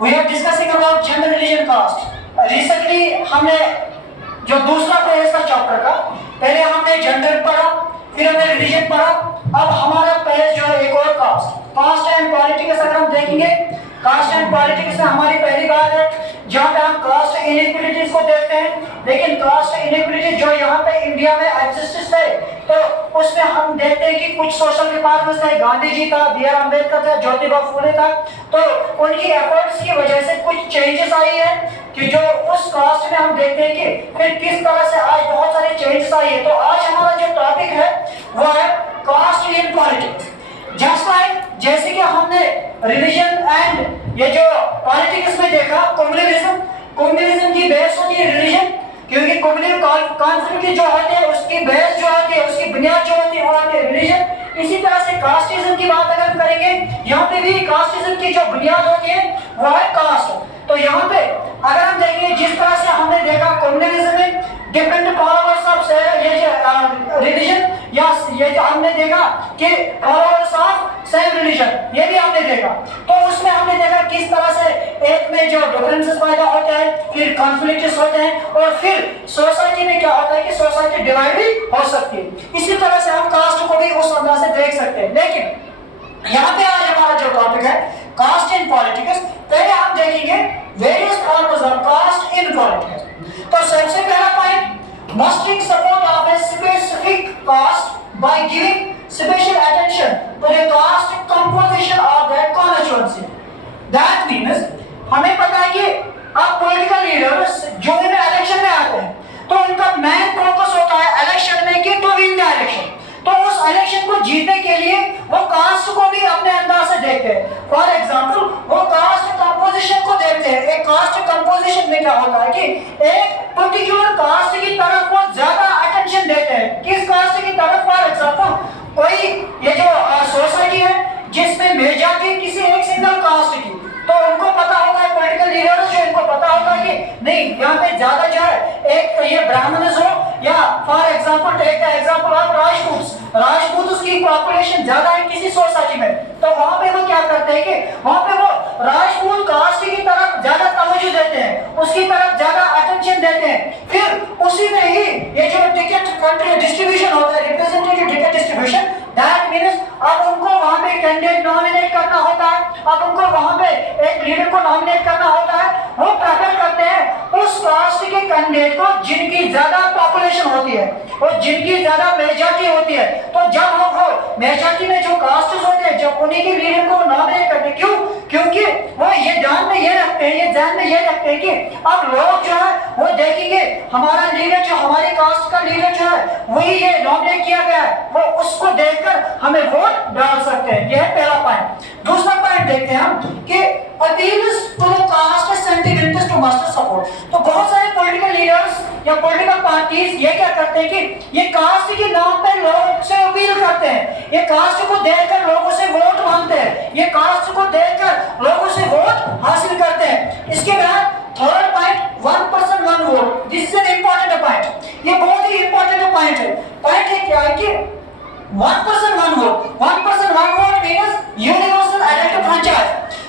We are discussing about gender religion caste. Recently हमने जो दूसरा पेज था चैप्टर का, पहले हमने जेंडर पढ़ा, फिर हमने रिलीजन पढ़ा, अब हमारा पेज जो है एक और कास्ट एंड पॉलिटिक्स। अगर हम देखेंगे कास्ट एंड पॉलिटिक्स में हमारी पहली बात है जहाँ पे हम कास्ट इनइक्वालिटीज को देखते हैं। लेकिन कास्ट इनइक्वालिटी जो यहाँ पे इंडिया में एग्जिस्ट है, तो उसमें हम देखते हैं कि कुछ सोशल रिफॉर्मर्स थे, गांधी जी था, बी आर अम्बेडकर था, ज्योतिबा फुले था, तो उनकी एफर्ट्स की वजह से कुछ चेंजेस आई है कि जो उस कास्ट में हम देखते हैं कि फिर किस तरह से आज बहुत सारे चेंजेस आई है। तो आज हमारा जो टॉपिक है वो है caste in politics. Just like जैसे कि हमने रिलीजन एंड ये जो पॉलिटिक्स में देखा कम्युनलिज्म की बेस होती है रिलीजन, क्योंकि कम्युनल कॉन्फ्लिक्ट जो होते हैं उसकी बेस जो होती है, उसकी बुनियाद जो होती है वो होती है रिलीजन। इसी तरह से कास्टिज्म की बात अगर करेंगे, यहाँ पे भी कास्टिज्म की जो बुनियाद होती है वो है कास्ट। तो यहाँ पे अगर हम देखेंगे जिस तरह से हमने देखा कम्युनलिज्म में डिफरेंट फॉलोअर्स ऑफ ये जो रिलीजन, या ये जो हमने देखा कि फॉलोअर्स ऑफ सेम रिलीजन, ये भी हमने देखा। तो उसमें हमने देखा किस तरह से एक में जो डिफरेंसेस पैदा होते हैं, फिर कॉन्फ्लिक्ट्स होते हैं, और फिर सोसाइटी में क्या होता है कि सोसाइटी डिवाइड भी हो सकती है। इसी तरह से हम कास्ट को भी उस अंदाज से देख सकते हैं। लेकिन यहाँ पे आज हमारा जो टॉपिक है कास्ट इन पॉलिटिक्स, पहले हम देखेंगे various forms of caste in politics. तो सबसे पहला point, mustering support of a specific caste by giving special attention to the caste composition of that constituency. That means हमें पता है कि अब पॉलिटिकल लीडर्स जो भी इलेक्शन में आते हैं तो उनका मेन फोकस होता है इलेक्शन में कि टू विन द इलेक्शन। तो उस इलेक्शन को जीतने के लिए वो कास्ट को भी अपने अंदाज से देखते हैं। फॉर एग्जांपल वो कास्ट कंपोजिशन को देखते हैं। एक कास्ट कंपोजिशन में क्या होता है कि एक पर्टिकुलर कास्ट की तरफ वो ज्यादा अटेंशन देते हैं। किस कास्ट की तरफ? फॉर एग्जांपल कोई ये जो सोसाइटी है जिसमें मेजॉरिटी किसी एक सिंगल कास्ट की, तो उनको पता होगा, पॉलिटिकल लीडर्स जो इनको पता होगा कि नहीं यहाँ पे ज्यादा जो है एक ये ब्राह्मण्स हो, या for example take the example of Rajput उसकी पॉपुलेशन ज्यादा है किसी सोसाइटी में, तो वहां पे वो क्या करते हैं कि वहां पे वो राजपूत कास्ट की तरफ ज्यादा तवज्जो देते हैं, उसकी तरफ ज्यादा अटेंशन देते हैं। फिर उसी में ही ये जो टिकट कंट्री डिस्ट्रीब्यूशन होता है, representative ticket distribution, that means अब उनको वहां पे कैंडिडेट नॉमिनेट करना होता है, अब उनको वहां पे एक लीडर को नॉमिनेट करना होता है। वो प्रेफर करते हैं उस कास्ट के कैंडिडेट को जिनकी ज्यादा पॉपुलेशन होती है और जिनकी ज्यादा मेजॉरिटी होती है। तो जब वो मेजॉरिटी में जो कास्ट्स होते हैं, जब उन्हीं के लीडर को नॉमिनेट करते, क्यों? क्योंकि वो ये ध्यान में ये रखते हैं, ये ध्यान में ये रखते हैं कि अब लोग जो है वो देखेंगे हमारा लीडर, जो हमारी कास्ट का लीडर जो है वही ये नॉमिनेट किया गया है, वो उसको देखकर हमें वोट डाल सकते हैं। यह है पहला पॉइंट। दूसरा पॉइंट देखते हैं हम कि appeals to the caste sentiments to muster support. तो बहुत सारे पॉलिटिकल लीडर्स या पॉलिटिकल पार्टीज ये क्या करते हैं कि ये कास्ट के नाम पे लोग से अपील करते हैं, ये कास्ट को देखकर लोगों से वोट मांगते हैं, ये कास्ट को देखकर लोगों से वोट हासिल करते हैं। इसके बाद third point, one person one vote. This is an important point, ये बहुत ही इंपॉर्टेंट पॉइंट है। पॉइंट है क्या है कि one person one vote means universal elective franchise.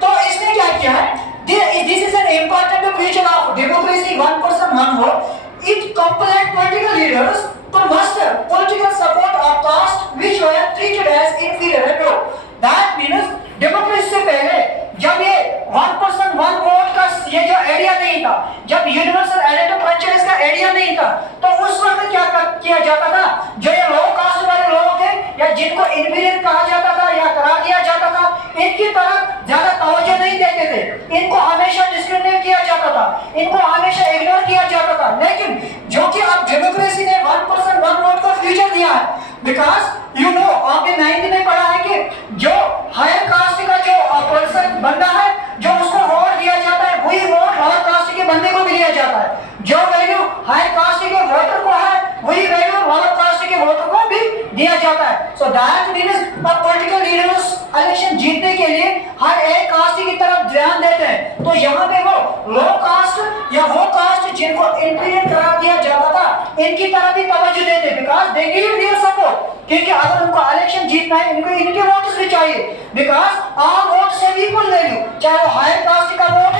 तो इसने क्या किया है, this is an important feature of democracy, one person one vote. It compels political leaders to muster political support of caste which were treated as inferior and low. That means democracy से पहले जब ये one person one vote का ये जो idea नहीं था, जब यूनिवर्सल इलेक्टिव फ्रेंचाइज का आइडिया नहीं था, तो उस वक्त क्या किया जाता था, जो ये लो कास्ट वाले लोग थे या जिनको इंफीरियर कहा जाता था या करा दिया जाता था, इनकी तरफ ज्यादा तवज्जो नहीं देते थे, इनको हमेशा डिस्क्रिमिनेट किया जाता था, इनको हमेशा इग्नोर किया जाता था। लेकिन जो कि अब डेमोक्रेसी ने वन पर्सन वन वोट को फ्यूचर दिया है, बिकॉज यू नो आपने 9th में पढ़ा है कि जो हायर कास्ट का जो पर्सन बंदा है, जो उसको वोट दिया जाता है, वही वोट लोअर कास्ट के बंदे को भी दिया जाता है। जो वैल्यू हायर कास्ट के वोटर को है, वही वैल्यू लोअर कास्ट के वोटर को भी दिया जाता है। So that means political leaders election जीतने के लिए हर एक कास्ट की तरफ ध्यान देते हैं। तो यहाँ पे वो लो कास्ट या वो कास्ट जिनको इंफीरियर करार दिया जाता था, इनकी तरफ भी तवज्जो देते, because they need their support. क्योंकि अगर उनको इलेक्शन जीतना है, इनको इनके वोट्स भी चाहिए, because all votes have equal value, चाहे वो हायर कास्ट का वोट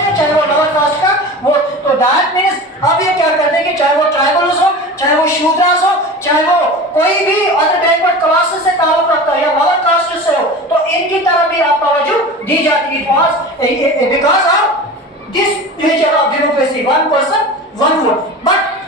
दैट मीन्स अब ये क्या करते हैं कि चाहे वो ट्राइबल्स हो, चाहे वो शूद्रास हो, चाहे वो कोई भी अदर बैकवर्ड क्लासेस से ताल्लुक रखता है या लोअर कास्ट से हो, तो इनकी तरफ भी आप तवज्जो दी जाती है। Because of this nature of democracy, one person one vote. But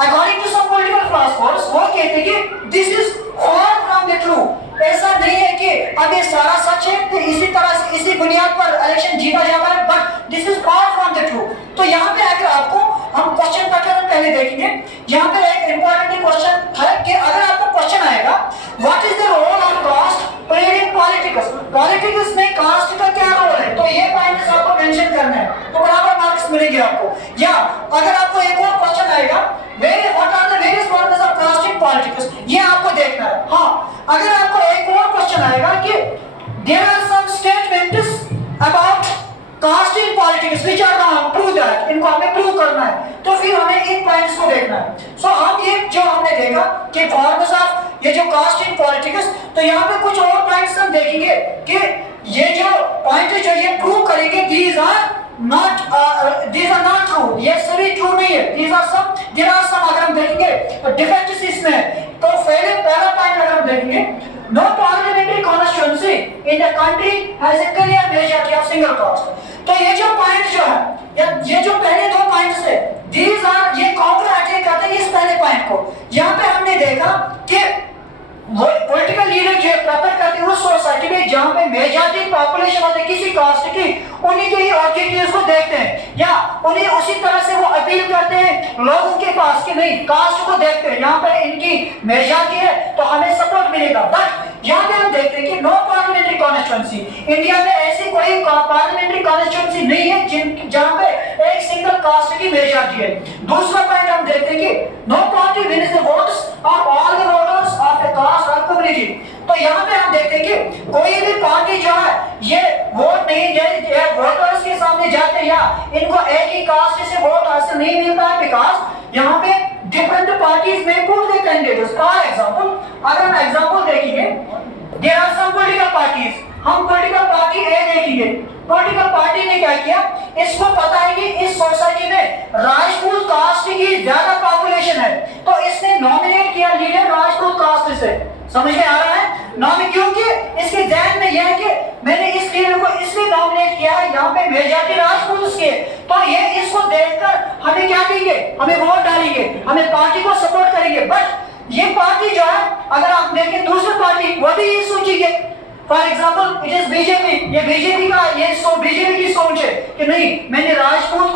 according to some political class force वो कहते हैं कि this is far from the true. ऐसा नहीं है कि अब ये सारा सच है तो इसी तरह से इसी बुनियाद पर इलेक्शन जीता जाता है, but this is far from the true. तो यहाँ पे अगर आपको हम क्वेश्चन पैटर्न पहले देखेंगे। यहाँ पे एक इंपॉर्टेंट क्वेश्चन है कि अगर आपको क्वेश्चन आएगा what is the role of caste played in politics, politics में कास्ट का क्या रोल है, तो ये पॉइंट्स आपको मेंशन करना है, तो बराबर मार्क्स मिलेंगे आपको। या अगर आपको एक और क्वेश्चन आएगा what are the various forms of caste in politics, ये आपको देखना है। हाँ, अगर आपको एक और क्वेश्चन आएगा कि there are some statements about caste in politics which are wrong, prove that, इनको हमें प्रूव करना है, तो फिर हमें इन पॉइंट्स को देखना है। सो हम ये जो हमने देखा कि फॉर्म्स ऑफ ये जो कास्ट इन पॉलिटिक्स, तो यहाँ पे कुछ और पॉइंट्स हम देखेंगे कि ये जो पॉइंट है जो ये प्रूव करेंगे these are not true, ये सभी ट्रू नहीं है, there are some अगर हम देखेंगे डिफेक्ट्स इसमें, तो पहला पॉइंट अगर हम देखेंगे no parliamentary constituency in the country has a clear majority of single caste। तो ये जो पॉइंट जो है ये जो पहले दो पॉइंट्स है these are ये कॉन्ट्रैक्ट करते हैं इस पहले पॉइंट को। यहाँ पे हमने देखा कि वो पॉलिटिकल लीडर जो प्रेफर करते हैं उस सोसाइटी में जहाँ पे मेजॉरिटी पॉपुलेशन होती है किसी कास्ट की, उन्हीं के ही ऑब्जेक्टिव्स को देखते हैं या उन्हें उसी तरह से वो अपील करते हैं लोगों के पास कि नहीं कास्ट को देखते हैं, यहाँ पे इनकी मेजॉरिटी है तो हमें सपोर्ट मिलेगा। बट यहाँ पे हम देखते हैं कि नो पार्लियामेंट्री कॉन्स्टिट्यूंसी, इंडिया में ऐसी कोई पार्लियामेंट्री कॉन्स्टिट्यूंसी नहीं है जहाँ पे एक सिंगल कास्ट की मेजॉरिटी है। दूसरा पॉइंट हम देखते हैं कि no party wins the votes of all the voters of a caste और कम्युनिटी। तो यहाँ पे हम देखते हैं कि कोई भी पार्टी जो है ये वोट नहीं दे वोटर्स के सामने जाते या इनको एक ही कास्ट से वोट हासिल नहीं मिलता है, बिकॉज यहाँ पे डिफरेंट पार्टीज में put the candidates. For example अगर हम एग्जांपल देखेंगे there are some political parties, हम पॉलिटिकल पार्टी ए देखेंगे, पॉलिटिकल पार्टी ने क्या किया, इसको पता है कि इस सोसाइटी में राजपूत कास्ट की ज्यादा पॉपुलेशन है, तो इसने नॉमिनेट किया लीडर राजपूत कास्ट से। समझ में आ रहा है नॉमिनेट, क्योंकि इसके ध्यान में यह है कि मैंने इस लीडर को इसलिए नॉमिनेट किया है यहाँ पे मेजॉरिटी राजपूत के, तो ये इसको देखकर हमें क्या देंगे, हमें वोट डालेंगे, हमें पार्टी को सपोर्ट करेंगे। बट ये पार्टी जो है अगर आप देखें दूसरी पार्टी वो भी ये सोचेंगे, for example it is BJP, ये बीजेपी का ये बीजेपी की सोच है कि नहीं मैंने राजपूत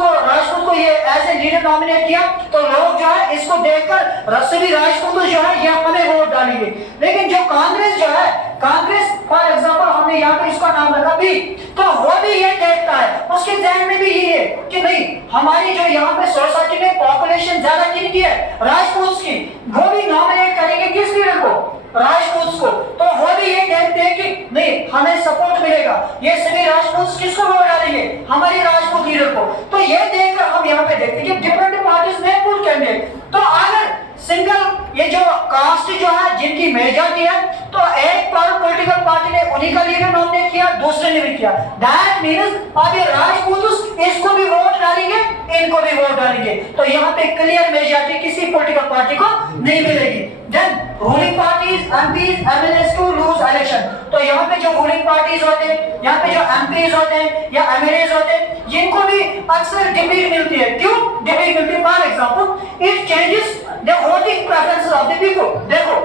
को ये एज ए लीडर नॉमिनेट किया तो लोग जो है इसको देखकर सभी राजपूत जो है ये हमें वोट डालेंगे। लेकिन जो कांग्रेस जो है, कांग्रेस फॉर एग्जाम्पल हमने यहाँ पे इसका नाम रखा भी, तो वो भी ये देखता है, उसके ध्यान में भी ये है कि नहीं हमारी जो यहाँ पे सोसाइटी में पॉपुलेशन ज्यादा किनकी है, राजपूत की, वो भी नॉमिनेट करेंगे किस लीडर को, राजपूत को, तो वो भी ये देखते हैं कि नहीं हमें सपोर्ट मिलेगा, ये सभी राजपूत किसको वोट डालेंगे, हमारी राजपूत लीडर को। तो ये देखकर हम यहाँ पे देखते हैं कि डिफरेंट पार्टीज में पुट कैंडिडेट, तो अगर सिंगल ये जो कास्ट जो है जिनकी मेजॉरिटी है तो एक पॉलिटिकल पार्टी ने उन्हीं का लीडर नॉमिनेट किया, दूसरे ने भी किया, दैट मींस अब ये राजपूत इसको भी वोट डालेंगे, इनको भी वोट डालेंगे, तो यहाँ पे क्लियर मेजॉरिटी किसी पॉलिटिकल पार्टी को नहीं मिलेगी। Then ruling parties MPs MLAs to lose election, तो यहाँ पे जो रूलिंग पार्टीज होते हैं, यहाँ पे जो एमपीज होते हैं या एमएलएस होते हैं, जिनको भी अक्सर डिफीट मिलती है। क्यों डिफीट मिलती है? For example it changes the voting preferences of the people. देखो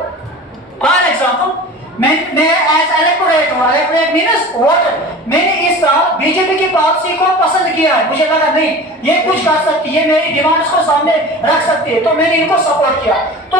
फॉर एग्जांपल मैं एज इलेक्टोरेट हूँ, इलेक्टोरेट मींस वोटर, मैंने इस साल बीजेपी की पॉलिसी को पसंद किया है, मुझे लगा नहीं ये कुछ कर सकती है, मेरी डिमांड्स को सामने रख सकती है, तो मैंने इनको सपोर्ट किया। तो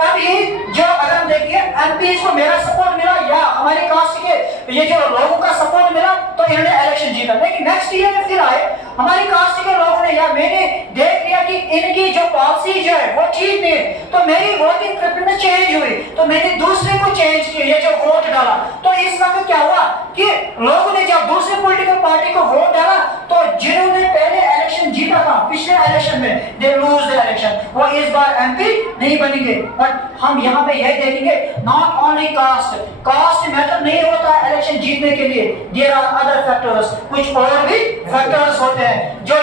अब ये जो अगर हम देखिए एमपीज को मेरा सपोर्ट मिला या हमारे कास्ट के ये जो लोगों का सपोर्ट मिला तो इन्होंने इलेक्शन जीता। लेकिन नेक्स्ट ईयर में फिर आए हमारी कास्ट के लोगों ने या मैंने देख लिया कि इनकी जो पॉलिसी जो है वो ठीक नहीं है, तो मेरी वोटिंग प्रेफरेंस चेंज हुई, तो मैंने दूसरे को चेंज किया, ये जो वोट डाला। तो इस वक्त क्या हुआ कि लोगों ने जब दूसरे पॉलिटिकल पार्टी को वोट डाला तो जिन्होंने पहले इलेक्शन जीता था पिछले इलेक्शन में दे लूज द इलेक्शन, वो इस बार एमपी नहीं बनेंगे। बट हम यहाँ पे यह देखेंगे not only caste, caste matter नहीं होता इलेक्शन जीतने के लिए, देयर आर अदर फैक्टर्स, कुछ और भी फैक्टर्स होते हैं जो